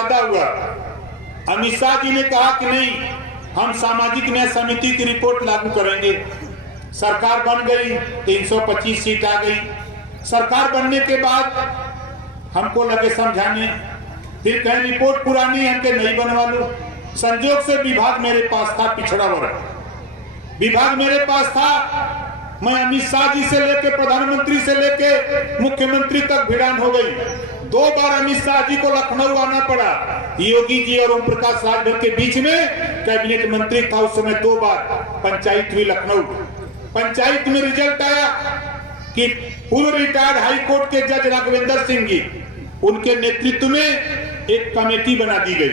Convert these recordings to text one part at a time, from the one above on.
वादा हुआ। अमित शाह जी ने कहा कि नहीं, हम सामाजिक न्याय समिति की रिपोर्ट लागू करेंगे। सरकार बन गई, 325 सीट आ गई। सरकार बनने के बाद हमको लगे समझाने, फिर कहें रिपोर्ट पुरानी है, हमके नहीं बनवा लो। संजोग से विभाग मेरे पास था, पिछड़ा वर्ग विभाग मेरे पास था। मैं अमित शाह जी से लेके प्रधानमंत्री से लेके मुख्यमंत्री तक भिड़ान हो गई। 2 बार अमित शाह जी को लखनऊ आना पड़ा। योगी जी और ओम प्रकाश राजभर के बीच में कैबिनेट मंत्री था उस समय। 2 बार पंचायत हुई लखनऊ। पंचायत में रिजल्ट आया कि पूर्व रिटायर्ड हाई कोर्ट के जज राघवेंद्र सिंह जी, उनके नेतृत्व में एक कमेटी बना दी गई।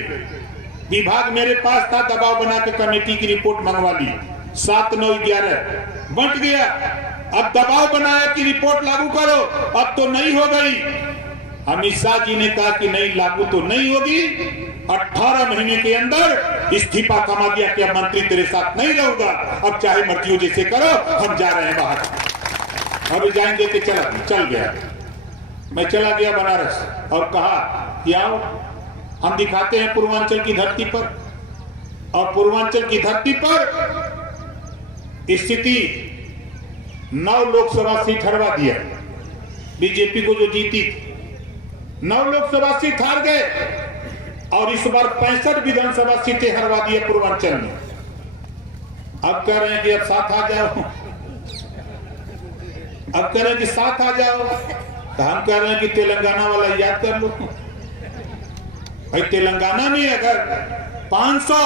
विभाग मेरे पास था, दबाव बना के कमेटी की रिपोर्ट मंगवा ली। 7, 9, 11 बंट गया। अब दबाव बनाया कि रिपोर्ट लागू करो, अब तो नहीं हो गई। अमित शाह जी ने कहा कि नहीं, लागू तो नहीं होगी। 18 महीने के अंदर इस्तीफा थमा दिया कि अब मंत्री तेरे साथ नहीं रहूंगा, अब चाहे मर्जी हो जैसे करो, हम जा रहे हैं बाहर। अब जाएंगे कि चल गया। मैं चला गया बनारस और कहा कि आओ हम दिखाते हैं पूर्वांचल की धरती पर। और पूर्वांचल की धरती पर स्थिति 9 लोकसभा सीट हरवा दिया बीजेपी को, जो जीती थी 9 लोकसभा सीट हार गए। और इस बार 65 विधानसभा सीटें हरवा दी पूर्वांचल में। अब कह रहे हैं कि अब साथ आ जाओ, अब कह रहे हैं कि साथ आ जाओ। तो हम कह रहे हैं कि तेलंगाना वाला याद कर लो भाई। तेलंगाना में अगर 500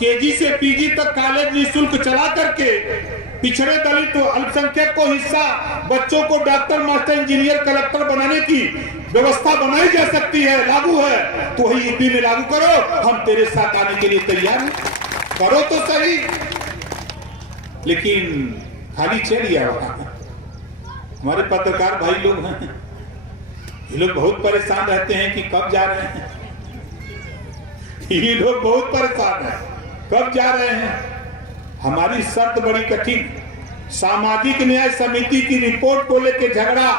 केजी से पीजी तक कॉलेज निःशुल्क चला करके पिछड़े दलित अल्पसंख्यक को हिस्सा, बच्चों को डॉक्टर, मास्टर, इंजीनियर, कलेक्टर बनाने की व्यवस्था बनाई जा सकती है, लागू है, तो वही यूपी में लागू करो। हम तेरे साथ आने के लिए तैयार हैं, करो तो सही। लेकिन खाली चल गया। हमारे पत्रकार भाई लोग हैं, ये लोग बहुत परेशान रहते हैं कि कब जा रहे हैं। ये लोग बहुत परेशान हैं, कब जा रहे हैं। हमारी शर्त बड़ी कठिन। सामाजिक न्याय समिति की रिपोर्ट को लेकर झगड़ा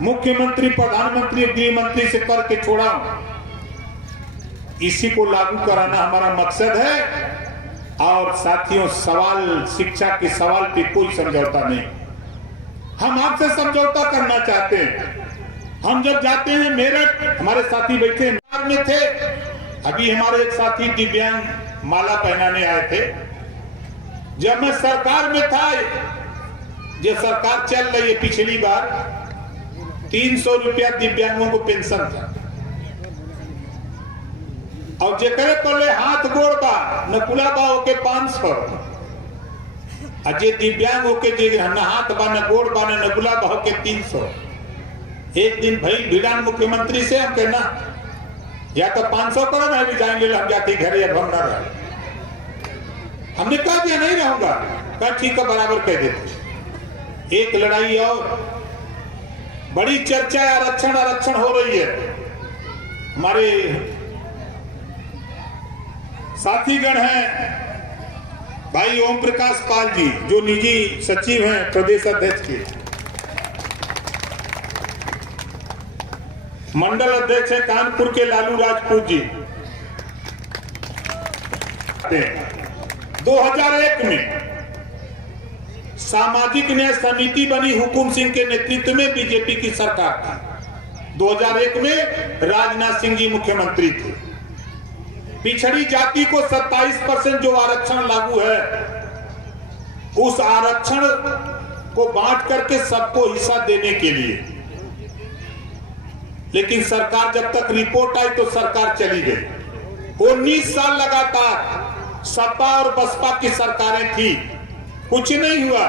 मुख्यमंत्री, प्रधानमंत्री, गृह मंत्री से करके छोड़ा। इसी को लागू कराना हमारा मकसद है। और साथियों, सवाल, शिक्षा के सवाल पे कोई समझौता नहीं। हम आपसे समझौता करना चाहते हैं। हम जब जाते हैं मेरठ, हमारे साथी बैठे में थे, अभी हमारे एक साथी दिव्यांग माला पहनाने आए थे। जब मैं सरकार में था, जो सरकार चल रही है, पिछली बार 300 रुपया दिव्यांगों को पेंशन था। और जेकरे पहले हाथ गोड़ बा नकुला बा होके 500, अजय दिव्यांग होके जे न हाथ बा न गोड़ बा न नकुला बा होके 300। एक दिन भाई भिड़ान मुख्यमंत्री से हम कहना या तो 500 करो ना, भी जाएंगे, हम जाते घर या भर ना रहे। हमने कहा दिया नहीं रहूंगा, कहा ठीक है, बराबर कह देते। एक लड़ाई और बड़ी चर्चा आरक्षण हो रही है। हमारे साथीगण हैं भाई ओम प्रकाश पाल जी, जो निजी सचिव हैं प्रदेश अध्यक्ष के, मंडल अध्यक्ष है कानपुर के लालू राजपूत जी। 2001 में सामाजिक न्याय समिति बनी, हुकुम सिंह के नेतृत्व में बीजेपी की सरकार थी। 2001 में राजनाथ सिंह जी मुख्यमंत्री थे। पिछड़ी जाति को 27% जो आरक्षण लागू है, उस आरक्षण को बांट करके सबको हिस्सा देने के लिए। लेकिन सरकार जब तक रिपोर्ट आई तो सरकार चली गई। 19 साल लगातार सपा और बसपा की सरकारें थी, कुछ नहीं हुआ।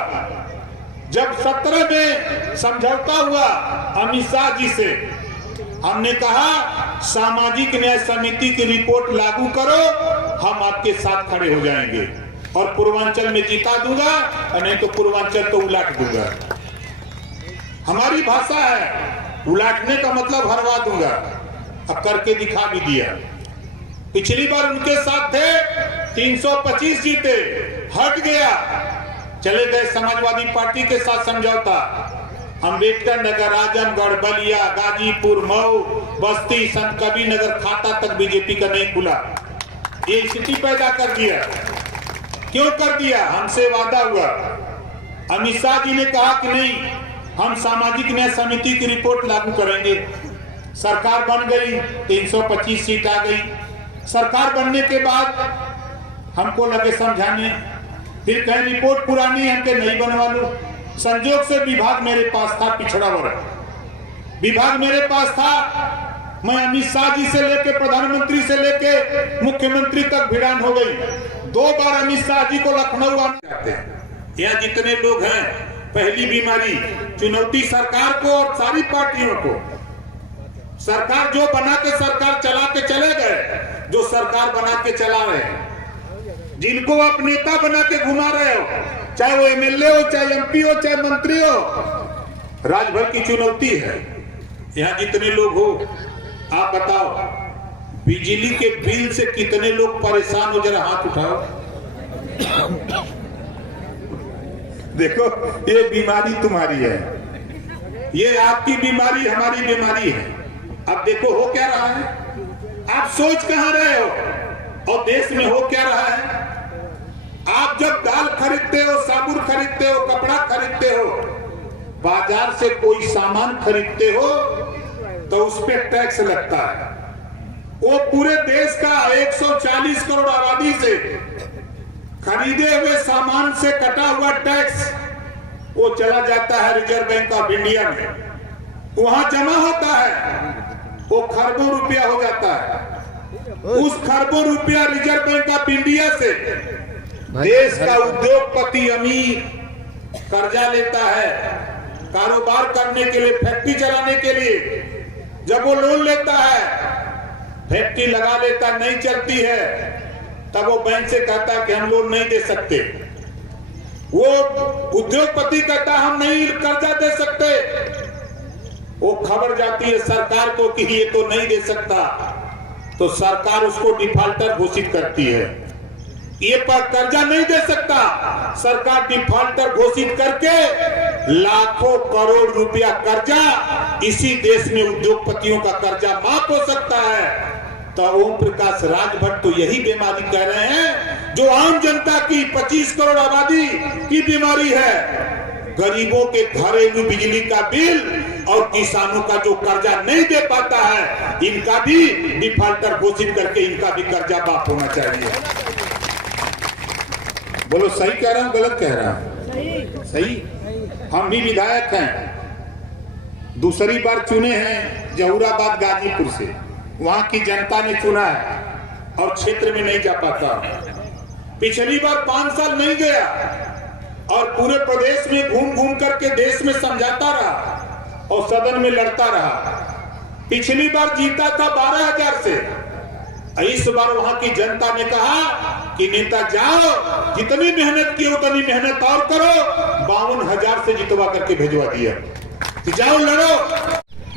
जब 17 में समझौता हुआ अमित शाह जी से, हमने कहा सामाजिक न्याय समिति की रिपोर्ट लागू करो, हम आपके साथ खड़े हो जाएंगे और पूर्वांचल में जिता दूंगा, और नहीं तो पूर्वांचल तो उलाट दूंगा। हमारी भाषा है, उलाटने का मतलब हरवा दूंगा। अब करके दिखा भी दिया। पिछली बार उनके साथ थे, 325 जीते, हट गया, चले गए समाजवादी पार्टी के साथ समझौता। अम्बेडकर नगर, आजमगढ़, बलिया, गाजीपुर, मऊ, बस्ती, संत कबीर नगर खाता तक बीजेपी का नहीं खुला। ये स्थिति पैदा कर दिया। क्यों कर दिया? हमसे वादा हुआ, अमित शाह जी ने कहा कि नहीं, हम सामाजिक न्याय समिति की रिपोर्ट लागू करेंगे। सरकार बन गई, 325 सीट आ गई। सरकार बनने के बाद हमको लगे समझाने, फिर कहें रिपोर्ट पुरानी है, हमके नहीं बनवा लो। संजोग से विभाग मेरे पास था, पिछड़ा वर्ग विभाग मेरे पास था। मैं अमित शाह जी से लेके प्रधानमंत्री से लेके मुख्यमंत्री तक भिड़ान हो गई। 2 बार अमित शाह जी को लखनऊ आने जाते हैं। यहाँ जितने लोग हैं, पहली बीमारी चुनौती सरकार को और सारी पार्टियों को। सरकार जो बना के सरकार चला के चले गए, जो सरकार बना के चला रहे हैं, जिनको आप नेता बना के घुमा रहे हो, चाहे वो एमएलए हो, चाहे एमपी हो, चाहे मंत्री हो, राजभर की चुनौती है। यहाँ जितने लोग हो, आप बताओ, बिजली के बिल से कितने लोग परेशान हो? जरा हाथ उठाओ। देखो, ये बीमारी तुम्हारी है, ये आपकी बीमारी, हमारी बीमारी है। अब देखो हो क्या रहा है, आप सोच कहां रहे हो और देश में हो क्या रहा है। आप जब दाल खरीदते हो, साबुन खरीदते हो, कपड़ा खरीदते हो, बाजार से कोई सामान खरीदते हो तो उस पर टैक्स लगता है। वो पूरे देश का 140 करोड़ आबादी से खरीदे हुए सामान से कटा हुआ टैक्स वो चला जाता है रिजर्व बैंक ऑफ इंडिया में, वहां जमा होता है, वो खरबों रुपया हो जाता है। उस खरबों रुपया रिजर्व बैंक ऑफ इंडिया से देश का उद्योगपति अमीर कर्जा लेता है कारोबार करने के लिए, फैक्ट्री चलाने के लिए। जब वो लोन लेता है, फैक्ट्री लगा लेता, नहीं चलती है, तब वो बैंक से कहता है कि हम लोन नहीं दे सकते। वो उद्योगपति कहता है हम नहीं कर्जा दे सकते। वो खबर जाती है सरकार को कि ये तो नहीं दे सकता, तो सरकार उसको डिफॉल्टर घोषित करती है। ये पर कर्जा नहीं दे सकता, सरकार डिफॉल्टर घोषित करके लाखों करोड़ रुपया कर्जा, इसी देश में उद्योगपतियों का कर्जा माफ हो सकता है। तो ओम प्रकाश राजभर तो यही बीमारी कह रहे हैं जो आम जनता की 25 करोड़ आबादी की बीमारी है। गरीबों के घरेलू बिजली का बिल और किसानों का जो कर्जा नहीं दे पाता है, इनका भी डिफॉल्टर घोषित करके इनका भी कर्जा माफ होना चाहिए। बोलो सही कह रहा हूं, गलत कह रहा हूं? सही। हम भी विधायक हैं, दूसरी बार चुने हैं जहूराबाद गाजीपुर से। वहां की जनता ने चुना है और क्षेत्र में नहीं जा पाता। पिछली बार 5 साल नहीं गया और पूरे प्रदेश में घूम घूम करके देश में समझाता रहा और सदन में लड़ता रहा। पिछली बार जीता था 12,000 से। इस बार वहां की जनता ने कहा कि नेता जाओ, जितनी मेहनत की उतनी मेहनत और करो। 52,000 से जितवा करके भेजवा दिया कि जाओ लड़ो।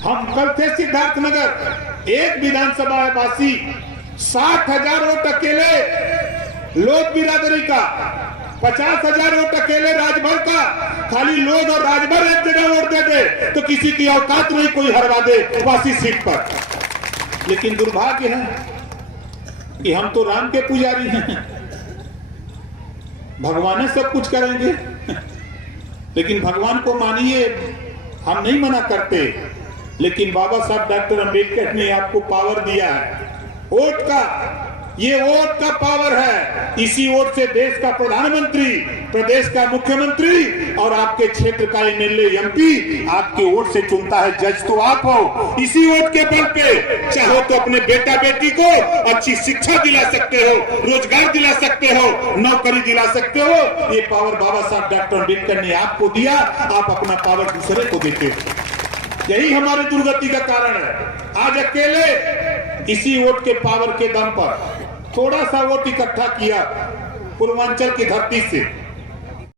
हम कल थे सिद्धार्थनगर, एक विधानसभा वासी 60,000 वोट अकेले लोध बिरादरी का, 50,000 वोट अकेले राजभर का। खाली लोध और राजभर एक जगह वोट देते तो किसी की औकात नहीं कोई हरवा दे वासी सीट पर। लेकिन दुर्भाग्य है कि हम तो राम के पुजारी हैं, भगवान सब कुछ करेंगे। लेकिन भगवान को मानिए, हम नहीं मना करते, लेकिन बाबा साहब डॉक्टर अंबेडकर ने आपको पावर दिया है वोट का। ये वोट का पावर है। इसी वोट से देश का प्रधानमंत्री, प्रदेश का मुख्यमंत्री और आपके क्षेत्र का एमएलए, एमपी आपके वोट से चुनता है। जज तो आप हो। इसी वोट के बल पे चाहो तो अपने बेटा बेटी को अच्छी शिक्षा दिला सकते हो, रोजगार दिला सकते हो, नौकरी दिला सकते हो। ये पावर बाबा साहब डॉक्टर अंबेडकर ने आपको दिया, आप अपना पावर दूसरे को देते हो। यही हमारी दुर्गति का कारण है। आज अकेले इसी वोट के पावर के दम पर थोड़ा सा वोट इकट्ठा किया पूर्वांचल की धरती से,